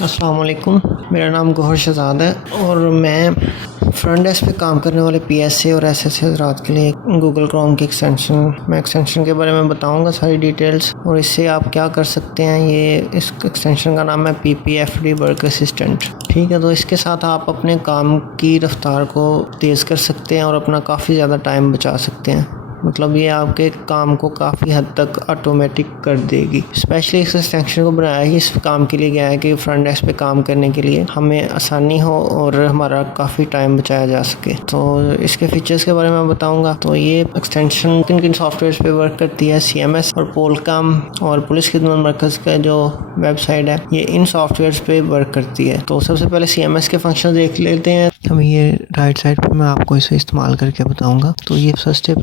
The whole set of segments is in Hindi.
अस्सलाम वालेकुम। मेरा नाम गौहर शहजाद है और मैं फ्रंट डेस्क पे काम करने वाले पीएसए और एसएसए हज़रात के लिए गूगल क्रोम की एक्सटेंशन के बारे में बताऊंगा सारी डिटेल्स, और इससे आप क्या कर सकते हैं। ये इस एक्सटेंशन का नाम है पीपीएफडी वर्क असिस्टेंट। ठीक है, तो इसके साथ आप अपने काम की रफ्तार को तेज़ कर सकते हैं और अपना काफ़ी ज़्यादा टाइम बचा सकते हैं। मतलब ये आपके काम को काफ़ी हद तक ऑटोमेटिक कर देगी। स्पेशली इस एक्सटेंशन को बनाया ही इस काम के लिए गया है कि फ्रंट डेस्क पे काम करने के लिए हमें आसानी हो और हमारा काफ़ी टाइम बचाया जा सके। तो इसके फीचर्स के बारे में बताऊंगा। तो ये एक्सटेंशन किन किन सॉफ्टवेयर पे वर्क करती है, CMS और पोलकम और पुलिस खिदमत मरकज़ का जो वेबसाइट है, ये इन सॉफ्टवेयर पे वर्क करती है। तो सबसे पहले CMS के फंक्शन देख लेते हैं। अब ये राइट साइड पे मैं आपको इसे इस्तेमाल करके बताऊंगा। तो ये सबसे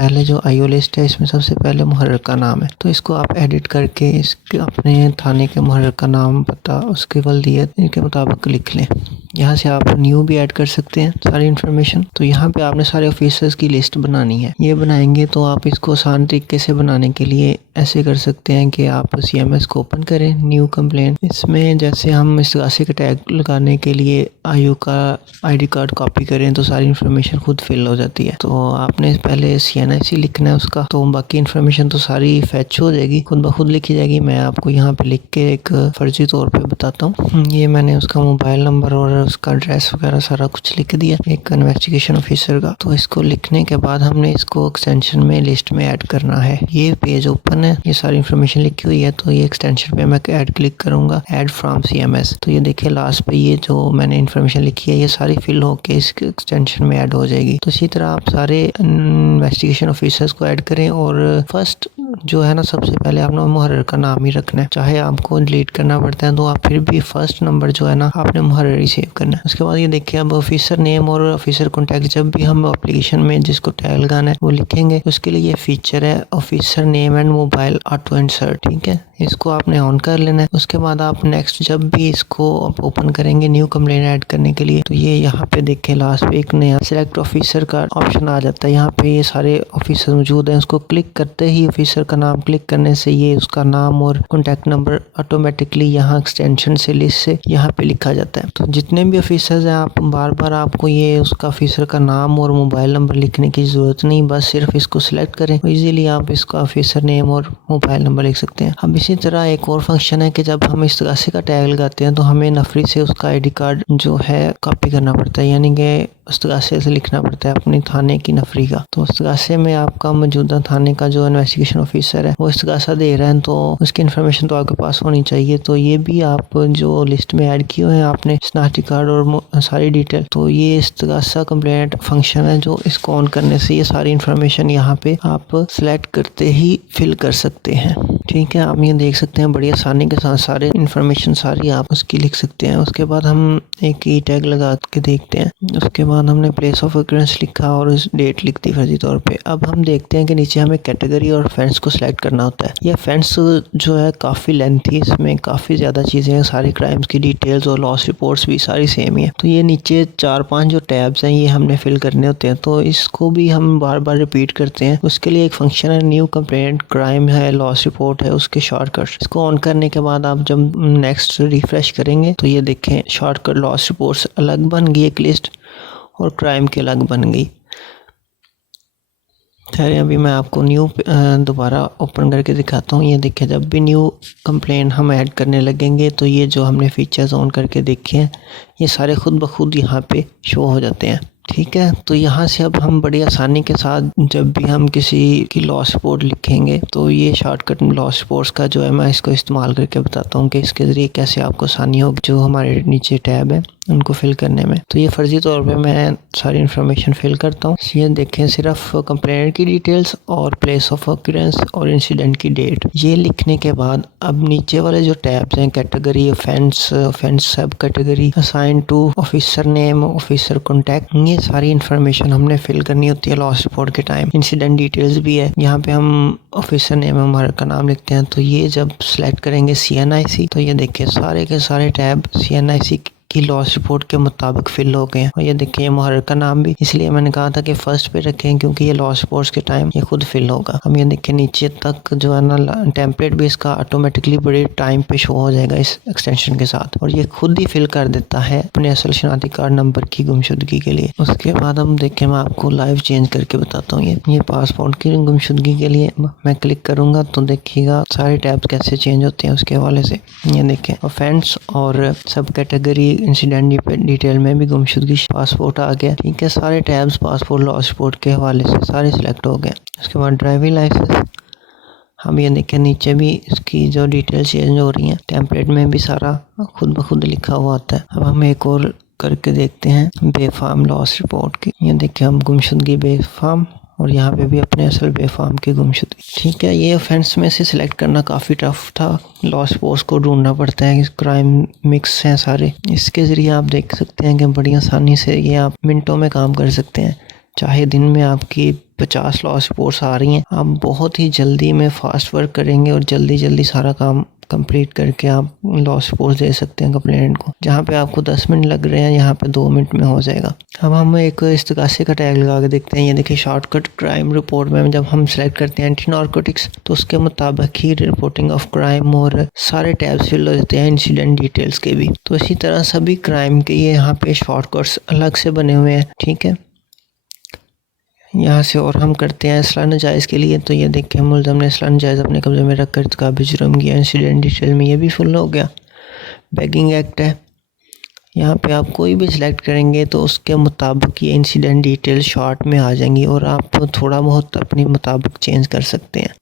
पहले जो IO लिस्ट है, इसमें सबसे पहले मुहर्रर का नाम है। तो इसको आप एडिट करके इसके अपने थाने के मुहर्रर का नाम, पता, उसके वल्दियत इनके मुताबिक लिख लें। यहाँ से आप न्यू भी ऐड कर सकते हैं सारी इन्फॉर्मेशन। तो यहाँ पे आपने सारे ऑफिसर्स की लिस्ट बनानी है। ये बनाएंगे तो आप इसको आसान तरीके से बनाने के लिए ऐसे कर सकते हैं कि आप CMS को ओपन करें, न्यू कंप्लेंट। इसमें जैसे हम इस गासे का टैग लगाने के लिए IO का ID कार्ड कॉपी करें तो सारी इन्फॉर्मेशन खुद फिल हो जाती है। तो आपने पहले CNIC लिखना है उसका, तो बाकी इन्फॉर्मेशन तो सारी फैच हो जाएगी, खुद ब खुद लिखी जाएगी। मैं आपको यहाँ पे लिख के एक फर्जी तौर पे बताता हूँ। ये मैंने उसका मोबाइल नंबर और उसका एड्रेस वगैरह सारा कुछ लिख दिया, एक इन्वेस्टिगेशन ऑफिसर का। तो इसको लिखने के बाद हमने इसको एक्सटेंशन में लिस्ट में ऐड करना है। ये पेज ओपन है, ये सारी इन्फॉर्मेशन लिखी हुई है। तो ये एक्सटेंशन पे मैं ऐड क्लिक करूंगा, ऐड फ्रॉम CMS। तो ये देखिए लास्ट पे ये जो मैंने इन्फॉर्मेशन लिखी है ये सारी फिल होके इस एक्सटेंशन में ऐड हो जाएगी। तो इसी तरह आप सारे इन्वेस्टिगेशन ऑफिसर्स को ऐड करें और फर्स्ट जो है ना, सबसे पहले आपने मुहर्रर का नाम ही रखना है। चाहे आपको डिलीट करना पड़ता है तो आप फिर भी फर्स्ट नंबर जो है ना आपने मुहर्रर ही सेव करना है। उसके बाद ये देखिए अब ऑफिसर नेम और ऑफिसर कॉन्टैक्ट, जब भी हम एप्लीकेशन में जिसको टैग लगाना है वो लिखेंगे, उसके लिए ये फीचर है officer name and mobile auto insert. ठीक है, इसको आपने ऑन कर लेना है। उसके बाद आप नेक्स्ट जब भी इसको आप ओपन करेंगे न्यू कंप्लेंट ऐड करने के लिए, तो ये यहाँ पे देखें लास्ट पे एक नया सिलेक्ट ऑफिसर का ऑप्शन आ जाता है। यहाँ पे ये सारे ऑफिसर मौजूद हैं। उसको क्लिक करते ही ऑफिसर का नाम क्लिक करने से ये उसका नाम और कॉन्टैक्ट नंबर ऑटोमेटिकली यहाँ एक्सटेंशन से लिस्ट से यहाँ पे लिखा जाता है। तो जितने भी ऑफिसर्स हैं, आप बार बार आपको ये उसका ऑफिसर का नाम और मोबाइल नंबर लिखने की जरूरत नहीं, बस सिर्फ इसको सिलेक्ट करें, इजीली आप इसका ऑफिसर नेम और मोबाइल नंबर लिख सकते हैं। अब इसी तरह एक और फंक्शन है कि जब हम इस गासे का टैग लगाते हैं तो हमें नफरी से उसका ID कार्ड जो है कॉपी करना पड़ता है, यानी कि उस्तगासे से लिखना पड़ता है अपनी थाने की नफरी का। तो उस्तगासे में आपका मौजूदा थाने का जो इन्वेस्टिगेशन ऑफिसर है वो उस्तगासा दे रहा है, तो उसकी इन्फॉर्मेशन तो आपके पास होनी चाहिए। तो ये भी आप जो लिस्ट में ऐड किए हुए हैं आपने शनाख्ती कार्ड और सारी डिटेल, तो ये उस्तगासा कंप्लेंट फंक्शन है जो इसको ऑन करने से ये सारी इन्फॉर्मेशन यहाँ पे आप सिलेक्ट करते ही फिल कर सकते हैं। ठीक है, आप ये देख सकते हैं बड़ी आसानी के साथ सारे इन्फॉर्मेशन सारी आप उसकी लिख सकते हैं। उसके बाद हम एक ई टैग लगा के देखते हैं। उसके बाद हमने प्लेस ऑफ ऑकरेंस लिखा और उस डेट लिख दी फर्जी तौर पे। अब हम देखते हैं कि नीचे हमें कैटेगरी और ऑफेंस को सिलेक्ट करना होता है। ये ऑफेंस जो है काफ़ी लेंथी, इसमें काफ़ी ज़्यादा चीज़ें हैं, सारी क्राइम्स की डिटेल्स और लॉस रिपोर्ट्स भी सारी सेम ही है। तो ये नीचे 4-5 जो टैब्स हैं ये हमने फिल करने होते हैं, तो इसको भी हम बार बार रिपीट करते हैं। उसके लिए एक फंक्शन है न्यू कंप्लेंट, क्राइम है, लॉस रिपोर्ट है, उसके शॉर्टकट। इसको ऑन करने के बाद आप जब नेक्स्ट रिफ्रेश करेंगे तो ये देखें शॉर्टकट लॉस रिपोर्ट्स अलग बन गई एक लिस्ट और क्राइम की अलग बन गई। खैर अभी मैं आपको न्यू दोबारा ओपन करके दिखाता हूँ। ये देखिए जब भी न्यू कंप्लेंट हम ऐड करने लगेंगे तो ये जो हमने फीचर्स ऑन करके देखे हैं ये सारे खुद ब खुद यहाँ पे शो हो जाते हैं। ठीक है, तो यहाँ से अब हम बड़ी आसानी के साथ जब भी हम किसी की लॉस रिपोर्ट लिखेंगे तो ये शॉर्टकट लॉस रिपोर्ट्स का जो है मैं इसको इस्तेमाल करके बताता हूँ कि इसके ज़रिए कैसे आपको आसानी होगी जो हमारे नीचे टैब है उनको फिल करने में। तो ये फर्जी तौर पे मैं सारी इन्फॉर्मेशन फिल करता हूँ। ये देखें सिर्फ कंप्लेंट की डिटेल्स और प्लेस ऑफ ऑकरेंस और इंसिडेंट की डेट, ये लिखने के बाद अब नीचे वाले जो टैब्स हैं category, offence sub category, assign to, officer name, officer contact, ये सारी इन्फॉर्मेशन हमने फिल करनी होती है लॉस रिपोर्ट के टाइम। इंसिडेंट डिटेल्स भी है, यहाँ पे हम ऑफिसर नेम हमारे का नाम लिखते हैं। तो ये जब सेलेक्ट करेंगे CNIC तो ये देखिए सारे के सारे टैब CNIC आपकी लॉस रिपोर्ट के मुताबिक फिल हो गए हैं। और ये देखिए मुहर्रिर का नाम भी इसलिए मैंने कहा था कि फर्स्ट पे रखें क्योंकि ये लॉस रिपोर्ट्स के टाइम ये खुद फिल होगा। हम ये देखिए नीचे तक जो है ना टेम्पलेट भी इसका ऑटोमेटिकली बड़े टाइम पे शो हो जाएगा इस एक्सटेंशन के साथ, और ये खुद ही फिल कर देता है अपने असल शनाख्ती कार्ड नंबर की गुमशुदगी के लिए। उसके बाद हम देखें, मैं आपको लाइव चेंज करके बताता हूँ। ये पासपोर्ट की गुमशुदगी के लिए मैं क्लिक करूंगा तो देखिएगा सारे टैब्स कैसे चेंज होते हैं उसके हवाले से। ये देखें ऑफेंस और सब कैटेगरी इंसिडेंट डिटेल में भी गुमशुदगी पासपोर्ट आ गया। ठीक है, सारे टैब्स पासपोर्ट लॉस रिपोर्ट के हवाले से सारे सिलेक्ट हो गए। उसके बाद ड्राइविंग लाइसेंस, हम ये देखें नीचे भी इसकी जो डिटेल चेंज हो रही हैं, टेम्पलेट में भी सारा खुद ब खुद लिखा हुआ आता है। अब हम एक और करके देखते हैं बेफाम लॉस रिपोर्ट की। ये देखिए हम गुमशुदगी बेफाम, और यहाँ पे भी अपने असल बेफाम की गुमशुदगी। ठीक है, ये ऑफेंस में से सिलेक्ट करना काफ़ी टफ था, लॉस रिपोर्ट्स को ढूंढना पड़ता है, क्राइम मिक्स हैं सारे। इसके ज़रिए आप देख सकते हैं कि बड़ी आसानी से ये आप मिनटों में काम कर सकते हैं। चाहे दिन में आपकी 50 लॉस रिपोर्ट्स आ रही हैं, आप बहुत ही जल्दी में फास्ट वर्क करेंगे और जल्दी सारा काम कंप्लीट करके आप लॉस रिपोर्ट दे सकते हैं कंप्लेनेंट को। जहाँ पे आपको 10 मिनट लग रहे हैं यहाँ पे 2 मिनट में हो जाएगा। अब हम एक इस्तगासे का टैग लगा के देखते हैं। ये देखिए शॉर्टकट क्राइम रिपोर्ट में जब हम सेलेक्ट करते हैं एंटी नारकोटिक्स तो उसके मुताबिक ही रिपोर्टिंग ऑफ क्राइम और सारे टैब्स फिल हो जाते हैं, इंसिडेंट डिटेल्स के भी। तो इसी तरह सभी क्राइम के ये यहाँ पे शॉर्टकट्स अलग से बने हुए हैं। ठीक है, यहाँ से और हम करते हैं असला नजायज़ के लिए। तो ये देखिए मुलज़म ने असला नजायज़ अपने कब्जे में रख कर इर्तिकाब जुर्म किया, इंसिडेंट डिटेल में ये भी फुल हो गया। बेगिंग एक्ट है, यहाँ पे आप कोई भी सिलेक्ट करेंगे तो उसके मुताबिक ये इंसिडेंट डिटेल शॉर्ट में आ जाएंगी और आप थोड़ा बहुत अपने मुताबिक चेंज कर सकते हैं।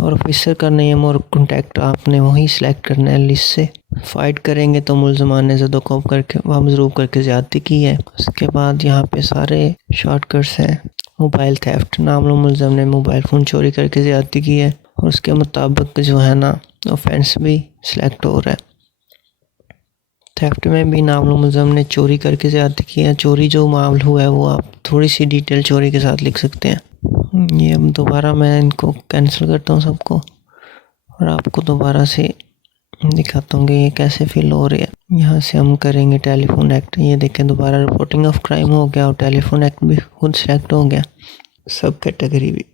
और ऑफिसर का नेम और कॉन्टैक्ट आपने वही सिलेक्ट करना है लिस्ट से। फाइट करेंगे तो मुलजमान ने ज़दोकोब करके वहाँ मजरूब करके ज़्यादती की है। उसके बाद यहाँ पे सारे शॉर्टकट्स हैं। मोबाइल थेफ्ट, नामलो मुलज़म ने मोबाइल फ़ोन चोरी करके ज़्यादती की है और उसके मुताबिक जो है ना ऑफेंस भी सिलेक्ट हो रहा है। थेफ्ट में भी नामलो मुलज़म ने चोरी करके ज़्यादती की है। चोरी जो मामला हुआ है वो आप थोड़ी सी डिटेल चोरी के साथ लिख सकते हैं। ये अब दोबारा मैं इनको कैंसिल करता हूँ सबको और आपको दोबारा से दिखाता हूँ कि ये कैसे फिल हो रही है। यहाँ से हम करेंगे टेलीफोन एक्ट। ये देखें दोबारा रिपोर्टिंग ऑफ क्राइम हो गया और टेलीफोन एक्ट भी खुद सेलेक्ट हो गया, सब कैटेगरी भी।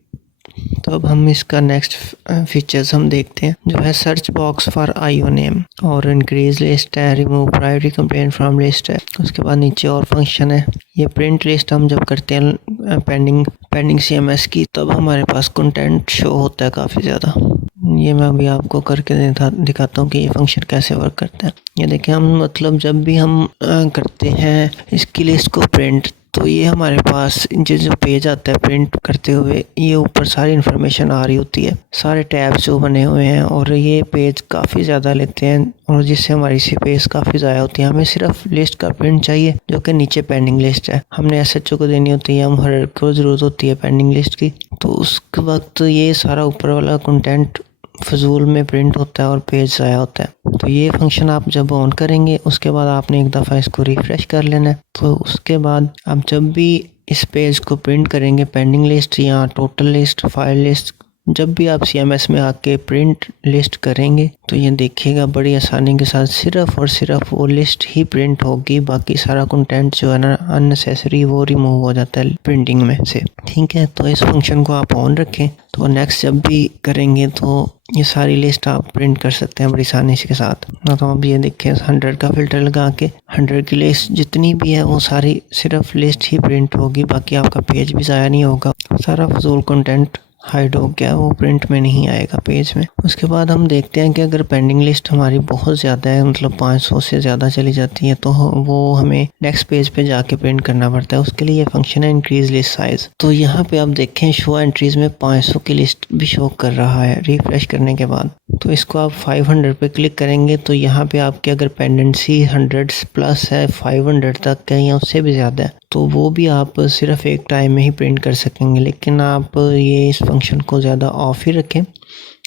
तो अब हम इसका नेक्स्ट फीचर्स हम देखते हैं जो है search box for IO name और इंक्रीज लिस्ट है, remove priority complaint from list है। उसके बाद नीचे और फंक्शन है। ये प्रिंट लिस्ट हम जब करते हैं पेंडिंग सीएमएस की तब हमारे पास कंटेंट शो होता है काफ़ी ज़्यादा। ये मैं अभी आपको करके दिखाता हूँ कि ये फंक्शन कैसे वर्क करता है। ये देखें हम मतलब जब भी हम करते हैं इसकी लिस्ट को प्रिंट तो ये हमारे पास जो पेज आता है प्रिंट करते हुए ये ऊपर सारी इन्फॉर्मेशन आ रही होती है, सारे टैब्स जो बने हुए हैं और ये पेज काफ़ी ज़्यादा लेते हैं और जिससे हमारी स्पेस काफ़ी ज़्यादा होती है। हमें सिर्फ लिस्ट का प्रिंट चाहिए जो कि नीचे पेंडिंग लिस्ट है, हमने एसएचओ को देनी होती है, हम हर को ज़रूरत होती है पेंडिंग लिस्ट की। तो उस वक्त ये सारा ऊपर वाला कंटेंट फजूल में प्रिंट होता है और पेज ज़ाया होता है। तो ये फंक्शन आप जब ऑन करेंगे उसके बाद आपने एक दफ़ा इसको रिफ़्रेश कर लेना है। तो उसके बाद आप जब भी इस पेज को प्रिंट करेंगे पेंडिंग लिस्ट या टोटल लिस्ट, फाइल लिस्ट, जब भी आप सीएमएस में आके प्रिंट लिस्ट करेंगे तो ये देखिएगा बड़ी आसानी के साथ सिर्फ और सिर्फ वो लिस्ट ही प्रिंट होगी, बाकी सारा कंटेंट जो है ना अननेसेसरी वो रिमूव हो जाता है प्रिंटिंग में से। ठीक है, तो इस फंक्शन को आप ऑन रखें तो नेक्स्ट जब भी करेंगे तो ये सारी लिस्ट आप प्रिंट कर सकते हैं बड़ी आसानी के साथ। तो अब ये देखें 100 का फिल्टर लगा के 100 की लिस्ट जितनी भी है वो सारी सिर्फ लिस्ट ही प्रिंट होगी, बाकी आपका पेज भी ज़ाया नहीं होगा, सारा फजूल कंटेंट हाइड हो गया, वो प्रिंट में नहीं आएगा पेज में। उसके बाद हम देखते हैं कि अगर पेंडिंग लिस्ट हमारी बहुत ज़्यादा है, मतलब 500 से ज़्यादा चली जाती है, तो वो हमें नेक्स्ट पेज पे जाके प्रिंट करना पड़ता है। उसके लिए फंक्शन है इंक्रीज लिस्ट साइज़। तो यहाँ पे आप देखें शो एंट्रीज में 500 की लिस्ट भी शो कर रहा है रिफ्रेश करने के बाद। तो इसको आप 500 पे क्लिक करेंगे तो यहाँ पे आपकी अगर पेंडेंसी 100 प्लस है, 500 तक है या उससे भी ज़्यादा है, तो वो भी आप सिर्फ एक टाइम में ही प्रिंट कर सकेंगे। लेकिन आप ये इस फंक्शन को ज़्यादा ऑफ ही रखें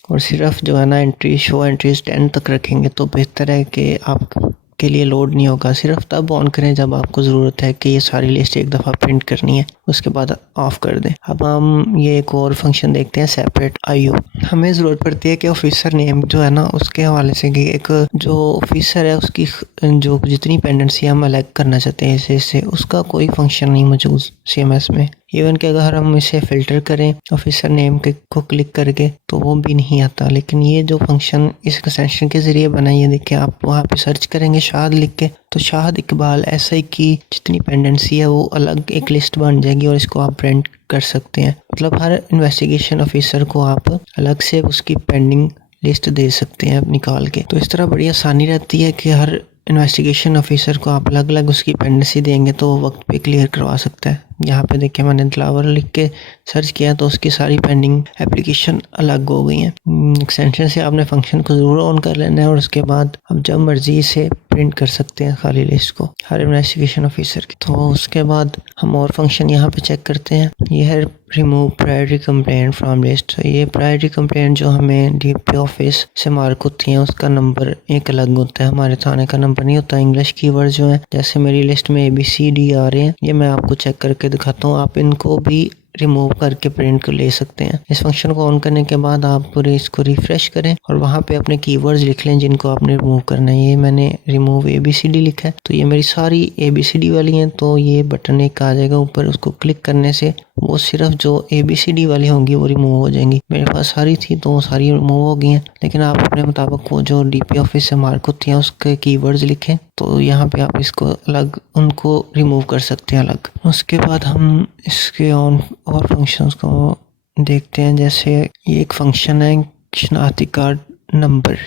और सिर्फ जो है ना शो एंट्रीज 10 तक रखेंगे तो बेहतर है कि आपके लिए लोड नहीं होगा। सिर्फ तब ऑन करें जब आपको ज़रूरत है कि ये सारी लिस्ट एक दफ़ा प्रिंट करनी है, उसके बाद ऑफ कर दें। अब हम ये एक और फंक्शन देखते हैं, सेपरेट आईओ। हमें ज़रूरत पड़ती है कि ऑफिसर नेम जो है ना उसके हवाले से कि एक जो ऑफिसर है उसकी जो जितनी पेंडेंसी हम अलग करना चाहते हैं इससे उसका कोई फंक्शन नहीं मौजूद CMS में। इवन कि अगर हम इसे फ़िल्टर करें ऑफिसर नेम के को क्लिक करके तो वो भी नहीं आता। लेकिन ये जो फंक्शन इस एक्सटेंशन के ज़रिए बना, ये देखिए आप वहाँ पे सर्च करेंगे शाहद लिख के तो शाहद इकबाल SI की जितनी पेंडेंसी है वो अलग एक लिस्ट बन जाएगी और इसको आप प्रिंट कर सकते हैं। मतलब हर इन्वेस्टिगेशन ऑफिसर को आप अलग से उसकी पेंडिंग लिस्ट दे सकते हैं निकाल के। तो इस तरह बड़ी आसानी रहती है कि हर इन्वेस्टिगेशन ऑफिसर को आप अलग अलग उसकी पेंडेंसी देंगे तो वो वक्त पे क्लियर करवा सकता है। यहाँ पे देखिए मैंने दिलावर लिख के सर्च किया तो उसकी सारी पेंडिंग एप्लीकेशन अलग हो गई हैं। एक्सटेंशन से आपने फंक्शन को ज़रूर ऑन कर लेना है और उसके बाद आप जब मर्जी से प्रिंट कर सकते हैं खाली लिस्ट को हर इन्वेस्टिगेशन ऑफिसर की। तो उसके बाद हम और फंक्शन यहाँ पे चेक करते हैं। ये है remove priority complaint from list. ये प्रायोरिटी कंप्लेंट जो हमें DP ऑफिस से मार्क होती हैं उसका नंबर एक अलग होता है, हमारे थाने का नंबर नहीं होता। इंग्लिश कीवर्ड जो है जैसे मेरी लिस्ट में ABCD आ रहे हैं, ये मैं आपको चेक करके दिखाता हूँ। आप इनको भी रिमूव करके प्रिंट को ले सकते हैं। इस फंक्शन को ऑन करने के बाद आप पूरे इसको रिफ्रेश करें और वहाँ पे अपने कीवर्ड्स लिख लें जिनको आपने रिमूव करना है। ये मैंने रिमूव ABCD लिखा है तो ये मेरी सारी ABCD वाली हैं। तो ये बटन एक आ जाएगा ऊपर, उसको क्लिक करने से वो सिर्फ जो ABCD वाली होंगी वो रिमूव हो जाएंगी। मेरे पास सारी थी तो वो सारी रिमूव हो गई हैं। लेकिन आप अपने मुताबिक वो जो DP ऑफिस से मार्क होती हैं उसके कीवर्ड्स लिखें तो यहाँ पे आप इसको अलग उनको रिमूव कर सकते हैं अलग। उसके बाद हम इसके और फंक्शंस को देखते हैं। जैसे ये एक फंक्शन है शनाख्ती card number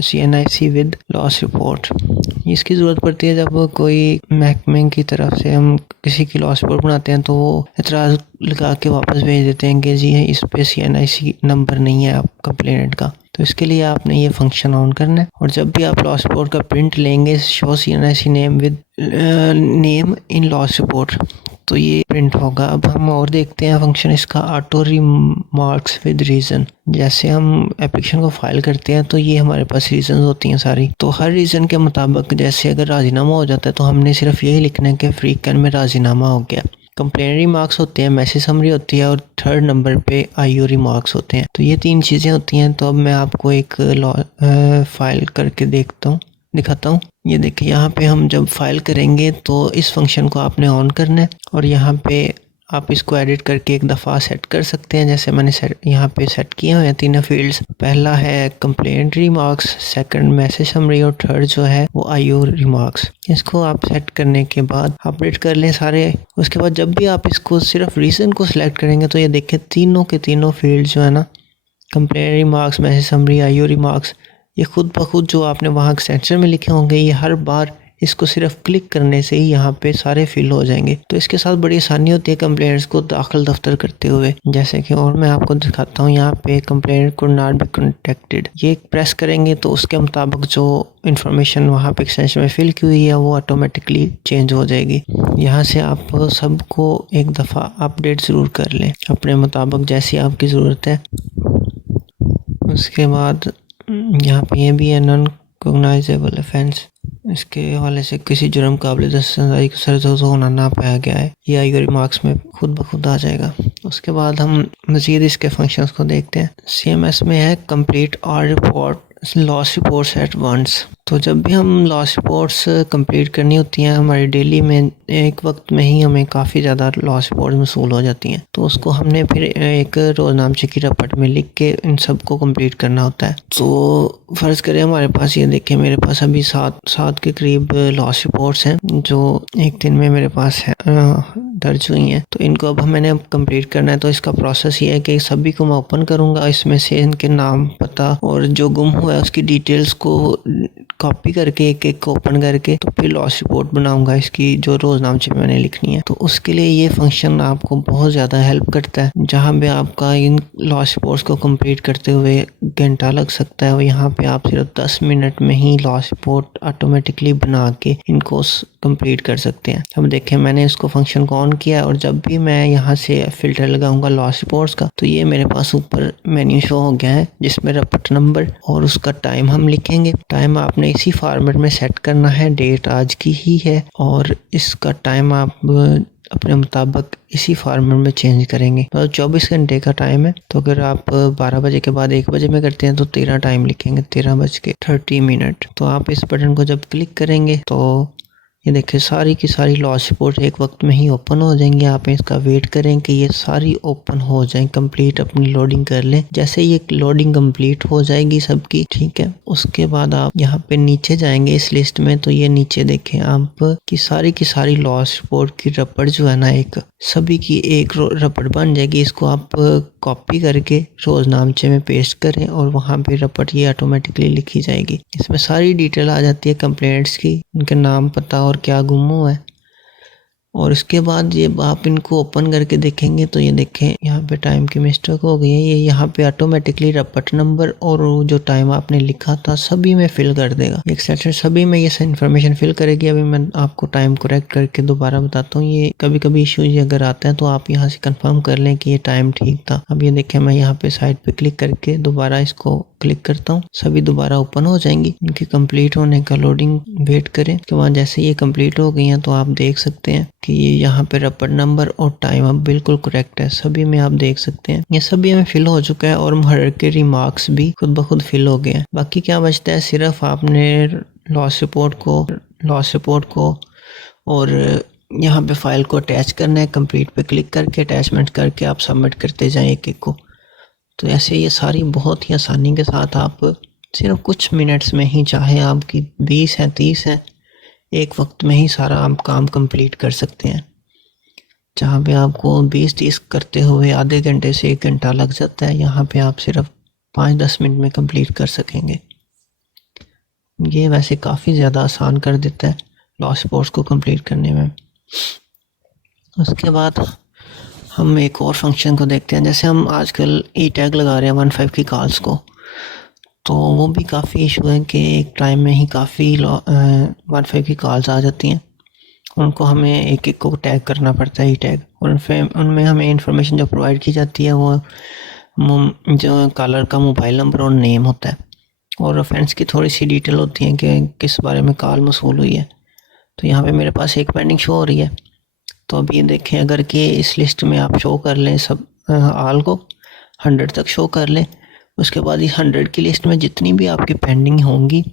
CNIC with loss report. इसकी ज़रूरत पड़ती है जब कोई महकमे की तरफ से हम किसी की लॉस रिपोर्ट बनाते हैं तो वो एतराज़ लगा के वापस भेज देते हैं कि जी इस पे CNIC नंबर नहीं है आप कंप्लेनेंट का। तो इसके लिए आपने ये फंक्शन ऑन करना है और जब भी आप लॉस रिपोर्ट का प्रिंट लेंगे show CNIC name with name in loss report तो ये प्रिंट होगा। अब हम और देखते हैं फंक्शन इसका ऑटो रिमार्क्स विद रीज़न। जैसे हम एप्लीकेशन को फाइल करते हैं तो ये हमारे पास रीज़न होती हैं सारी, तो हर रीज़न के मुताबिक जैसे अगर राजीनामा हो जाता है तो हमने सिर्फ यही लिखना है कि फ्रीकन में राजीनामा हो गया। कंप्लेन रिमार्क्स होते हैं, मैसेज समरी होती है और थर्ड नंबर पे IO रिमार्क्स होते हैं। तो ये तीन चीज़ें होती हैं। तो अब मैं आपको एक फाइल करके दिखाता हूँ। ये देखिए यहाँ पे हम जब फाइल करेंगे तो इस फंक्शन को आपने ऑन करना है और यहाँ पे आप इसको एडिट करके एक दफ़ा सेट कर सकते हैं। जैसे मैंने यहाँ पे सेट किए हुए हैं तीनों फील्ड्स। पहला है complaint remarks, second message summary और थर्ड जो है वो IO रिमार्क्स। इसको आप सेट करने के बाद अपडेट कर लें सारे। उसके बाद जब भी आप इसको सिर्फ रीज़न को सिलेक्ट करेंगे तो ये देखिए तीनों के तीनों फील्ड जो है ना complaint remarks, message summary, IO remarks, ये खुद ब खुद जो आपने वहाँ एक्सटेंशन में लिखे होंगे ये हर बार इसको सिर्फ क्लिक करने से ही यहाँ पे सारे फिल हो जाएंगे। तो इसके साथ बड़ी आसानी होती है कंप्लेंट्स को दाखिल दफ्तर करते हुए। जैसे कि और मैं आपको दिखाता हूँ यहाँ पे complaint could not be contacted, ये प्रेस करेंगे तो उसके मुताबिक जो इन्फॉर्मेशन वहाँ पे एक्सटेंशन में फिल की हुई है वो ऑटोमेटिकली चेंज हो जाएगी। यहाँ से आप सबको एक दफ़ा अपडेट ज़रूर कर लें अपने मुताबिक जैसी आपकी ज़रूरत है। उसके बाद यहाँ पे ये भी है नॉन कोग्नाइजेबल ऑफेंस, इसके हवाले से किसी जुर्म काबिल दस्तरसाजी को सरजद होना ना पाया गया है, ये IO रिमार्क्स में खुद ब खुद आ जाएगा। उसके बाद हम मज़ीद इसके फंक्शंस को देखते हैं। CMS में है complete all report loss reports at once. तो जब भी हम लॉस रिपोर्ट्स कंप्लीट करनी होती हैं हमारी डेली में एक वक्त में ही हमें काफ़ी ज़्यादा लॉस रिपोर्ट्स मसूल हो जाती हैं। तो उसको हमने फिर एक रोज़नामचे की रपट में लिख के इन सब को कंप्लीट करना होता है। तो फ़र्ज़ करें हमारे पास ये देखें मेरे पास अभी सात के करीब लॉस रिपोर्ट्स हैं जो एक दिन में मेरे पास है दर्ज हुई हैं। तो इनको अब मैंने कंप्लीट करना है। तो इसका प्रोसेस ये है कि सभी को मैं ओपन करूँगा, इसमें से इनके नाम, पता और जो गुम हुआ है उसकी डिटेल्स को कॉपी करके एक एक ओपन करके तो फिर लॉस रिपोर्ट बनाऊंगा इसकी जो रोज़नामचे में मैंने लिखनी है। तो उसके लिए ये फंक्शन आपको बहुत ज़्यादा हेल्प करता है। जहाँ पे आपका इन लॉस रिपोर्ट्स को कंप्लीट करते हुए घंटा लग सकता है, यहाँ पे आप सिर्फ 10 मिनट में ही लॉस रिपोर्ट ऑटोमेटिकली बना के इनको कंप्लीट कर सकते हैं। अब देखें मैंने इसको फंक्शन को ऑन किया और जब भी मैं यहाँ से फ़िल्टर लगाऊंगा लॉस रिपोर्ट्स का तो ये मेरे पास ऊपर मेन्यू शो हो गया है जिसमें रपट नंबर और उसका टाइम हम लिखेंगे। टाइम आपने इसी फॉर्मेट में सेट करना है, डेट आज की ही है और इसका टाइम आप अपने मुताबिक इसी फॉर्मेट में चेंज करेंगे। तो 24 घंटे का टाइम है, तो अगर आप 12 बजे के बाद 1 बजे में करते हैं तो 13 टाइम लिखेंगे, 13:30। तो आप इस बटन को जब क्लिक करेंगे तो ये देखिए सारी की सारी लॉस रिपोर्ट एक वक्त में ही ओपन हो जाएंगी। आप इसका वेट करें कि ये सारी ओपन हो जाएं, कंप्लीट अपनी लोडिंग कर लें। जैसे ये लोडिंग कंप्लीट हो जाएगी सबकी, ठीक है, उसके बाद आप यहाँ पे नीचे जाएंगे इस लिस्ट में, तो ये नीचे देखें आप की सारी लॉस रिपोर्ट की रपड़ जो है ना, एक सभी की एक रपड़ बन जाएगी। इसको आप कॉपी करके रोजनामचे में पेस्ट करें और वहाँ पे रपड़ ये ऑटोमेटिकली लिखी जाएगी। इसमें सारी डिटेल आ जाती है कंप्लेंट्स की, उनके नाम, पता और क्या गुम हुआ है। और इसके बाद ये आप इनको ओपन करके देखेंगे तो ये देखें यहाँ पे टाइम की मिस्टेक हो गई है। ये यहाँ पे ऑटोमेटिकली रपट नंबर और जो टाइम आपने लिखा था सभी में फिल कर देगा। एक सेक्शन सभी में ये इन्फॉर्मेशन फिल करेगी। अभी मैं आपको टाइम करेक्ट करके दोबारा बताता हूँ। ये कभी कभी इशू ये अगर आता है तो आप यहाँ से कंफर्म कर लें कि ये टाइम ठीक था। अब ये देखें मैं यहाँ पे साइड पे क्लिक करके दोबारा इसको क्लिक करता हूँ, सभी दोबारा ओपन हो जाएंगी। इनके कंप्लीट होने का लोडिंग वेट करें। उसके बाद जैसे ये कंप्लीट हो गई हैं तो आप देख सकते हैं कि ये यहाँ पे रपट नंबर और टाइम अब बिल्कुल करेक्ट है। सभी में आप देख सकते हैं ये सभी में फिल हो चुका है और मुहर्रिर के रिमार्क्स भी खुद ब खुद फिल हो गए हैं। बाकी क्या बचता है, सिर्फ आपने लॉस रिपोर्ट को और यहाँ पे फाइल को अटैच करना है। कंप्लीट पे क्लिक करके अटैचमेंट करके आप सबमिट करते जाएं एक एक को। तो ऐसे ये सारी बहुत ही आसानी के साथ आप सिर्फ कुछ मिनट्स में ही, चाहे आपकी 20 है 30 है, एक वक्त में ही सारा आप काम कंप्लीट कर सकते हैं। जहाँ पे आपको 20-30 करते हुए आधे घंटे से 1 घंटा लग जाता है, यहाँ पे आप सिर्फ 5-10 मिनट में कंप्लीट कर सकेंगे। ये वैसे काफ़ी ज़्यादा आसान कर देता है लॉस रिपोर्ट्स को कंप्लीट करने में। उसके बाद हम एक और फंक्शन को देखते हैं। जैसे हम आजकल ई टैग लगा रहे हैं 15 की कॉल्स को, तो वो भी काफ़ी इशू है कि एक टाइम में ही काफ़ी 15 की कॉल्स आ जाती हैं। उनको हमें एक एक को टैग करना पड़ता है ई टैग, और उनमें हमें इंफॉर्मेशन जो प्रोवाइड की जाती है वो जो कॉलर का मोबाइल नंबर और नेम होता है, और ऑफेंस की थोड़ी सी डिटेल होती है कि किस बारे में कॉल मसूल हुई है। तो यहाँ पे मेरे पास एक पेंडिंग शो हो रही है। तो अब ये देखें, अगर कि इस लिस्ट में आप शो कर लें सब आल को 100 तक शो कर लें, उसके बाद इस 100 की लिस्ट में जितनी भी आपकी पेंडिंग होंगी,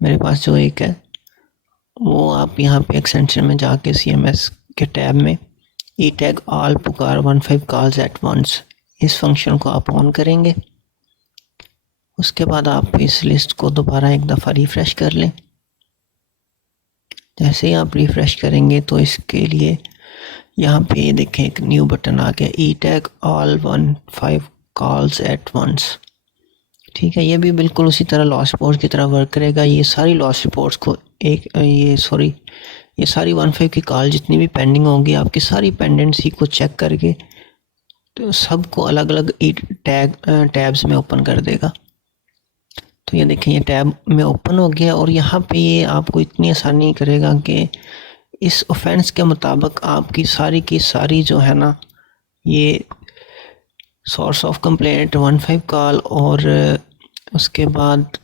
मेरे पास जो एक है वो आप यहाँ पे एक्सटेंशन में जाके CMS के टैब में ई टैग ऑल पुकार 15 कॉल्स एट वंस, इस फंक्शन को आप ऑन करेंगे। उसके बाद आप इस लिस्ट को दोबारा एक दफ़ा रिफ़्रेश कर लें। जैसे ही आप रिफ़्रेश करेंगे तो इसके लिए यहाँ पे ये देखें एक न्यू बटन आ गया, e tag all 15 calls at once. ठीक है, ये भी बिल्कुल उसी तरह लॉस रिपोर्ट की तरह वर्क करेगा। ये सारी लॉस रिपोर्ट्स को ये सारी 15 की कॉल जितनी भी पेंडिंग होंगी, आपकी सारी पेंडेंसी को चेक करके तो सबको अलग अलग ई टैब्स में ओपन कर देगा। तो ये देखें ये टैब में ओपन हो गया, और यहाँ पे ये आपको इतनी आसानी करेगा कि इस ऑफेंस के मुताबिक आपकी सारी की सारी जो है ना, ये सोर्स ऑफ कंप्लेंट 15 कॉल और उसके बाद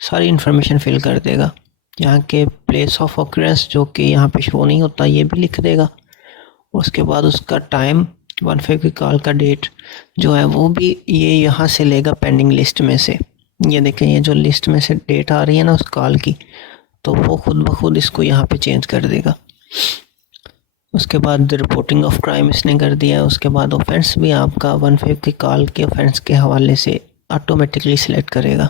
सारी इन्फॉर्मेशन फिल कर देगा। यहाँ के प्लेस ऑफ ऑकरेंस जो कि यहाँ पे शो नहीं होता ये भी लिख देगा। उसके बाद उसका टाइम 15 की कॉल का डेट जो है वो भी ये यहाँ से लेगा पेंडिंग लिस्ट में से। ये देखें ये जो लिस्ट में से डेट आ रही है ना उस कॉल की, तो वो खुद ब खुद इसको यहाँ पे चेंज कर देगा। उसके बाद रिपोर्टिंग ऑफ क्राइम इसने कर दिया। उसके बाद ऑफेंस भी आपका 15 की कॉल के ऑफेंस के हवाले से ऑटोमेटिकली सिलेक्ट करेगा।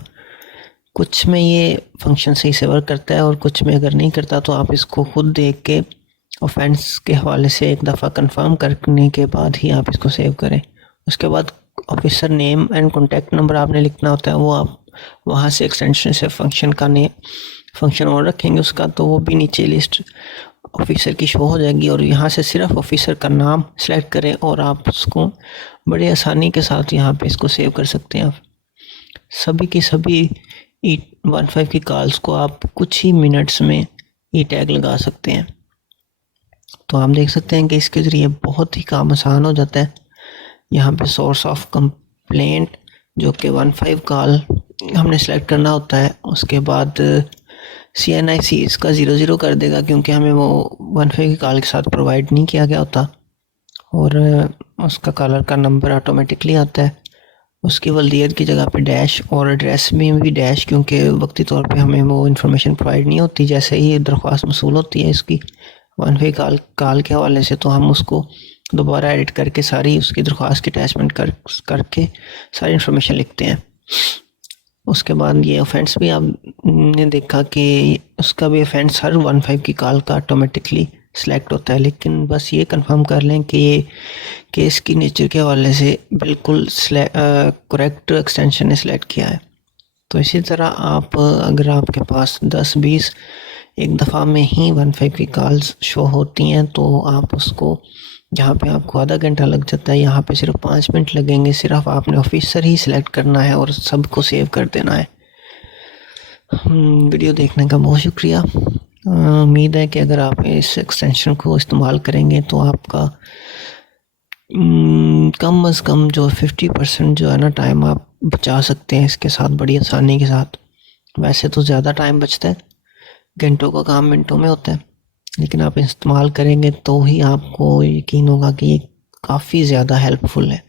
कुछ में ये फंक्शन सही से वर्क करता है और कुछ में अगर नहीं करता तो आप इसको खुद देख के ऑफेंस के हवाले से एक दफ़ा कंफर्म करने के बाद ही आप इसको सेव करें। उसके बाद officer name and contact number आपने लिखना होता है, वो आप वहाँ से एक्सटेंशन से फंक्शन और रखेंगे उसका, तो वो भी नीचे लिस्ट ऑफिसर की शो हो जाएगी। और यहाँ से सिर्फ ऑफिसर का नाम सेलेक्ट करें और आप उसको बड़ी आसानी के साथ यहाँ पे इसको सेव कर सकते हैं। आप सभी की सभी E15 की कॉल्स को आप कुछ ही मिनट्स में ई टैग लगा सकते हैं। तो आप देख सकते हैं कि इसके ज़रिए बहुत ही काम आसान हो जाता है। यहाँ पे सोर्स ऑफ कंप्लेंट जो कि 15 कॉल हमने सेलेक्ट करना होता है। उसके बाद CNIC इसका 00 कर देगा क्योंकि हमें वो 15 की कॉल के साथ प्रोवाइड नहीं किया गया होता। और उसका कॉलर का नंबर ऑटोमेटिकली आता है। उसकी वल्दियत की जगह पे डैश और एड्रेस में भी डैश, क्योंकि वक्ती तौर पे हमें वो इन्फॉर्मेशन प्रोवाइड नहीं होती। जैसे ही दरख्वास्त मसूल होती है इसकी 15 कॉल के हवाले से, तो हम उसको दोबारा एडिट करके सारी उसकी दरख्वास्त की अटैचमेंट करके सारी इन्फॉर्मेशन लिखते हैं। उसके बाद ये ऑफेंस भी आपने देखा कि उसका भी ऑफेंस हर 15 की कॉल का ऑटोमेटिकली सिलेक्ट होता है। लेकिन बस ये कंफर्म कर लें कि ये केस की नेचर के हवाले से बिल्कुल करेक्ट एक्सटेंशन ने सिलेक्ट किया है। तो इसी तरह आप अगर आपके पास 10-20 एक दफ़ा में ही 15 की कॉल्स शो होती हैं, तो आप उसको, जहाँ पे आपको आधा घंटा लग जाता है, यहाँ पे सिर्फ 5 मिनट लगेंगे। सिर्फ आपने ऑफिसर ही सिलेक्ट करना है और सबको सेव कर देना है। वीडियो देखने का बहुत शुक्रिया। उम्मीद है कि अगर आप इस एक्सटेंशन को इस्तेमाल करेंगे तो आपका कम अज़ कम जो 50% जो है ना टाइम आप बचा सकते हैं इसके साथ, बड़ी आसानी के साथ। वैसे तो ज़्यादा टाइम बचता है, घंटों का काम मिनटों में होता है, लेकिन आप इस्तेमाल करेंगे तो ही आपको यकीन होगा कि ये काफ़ी ज़्यादा हेल्पफुल है।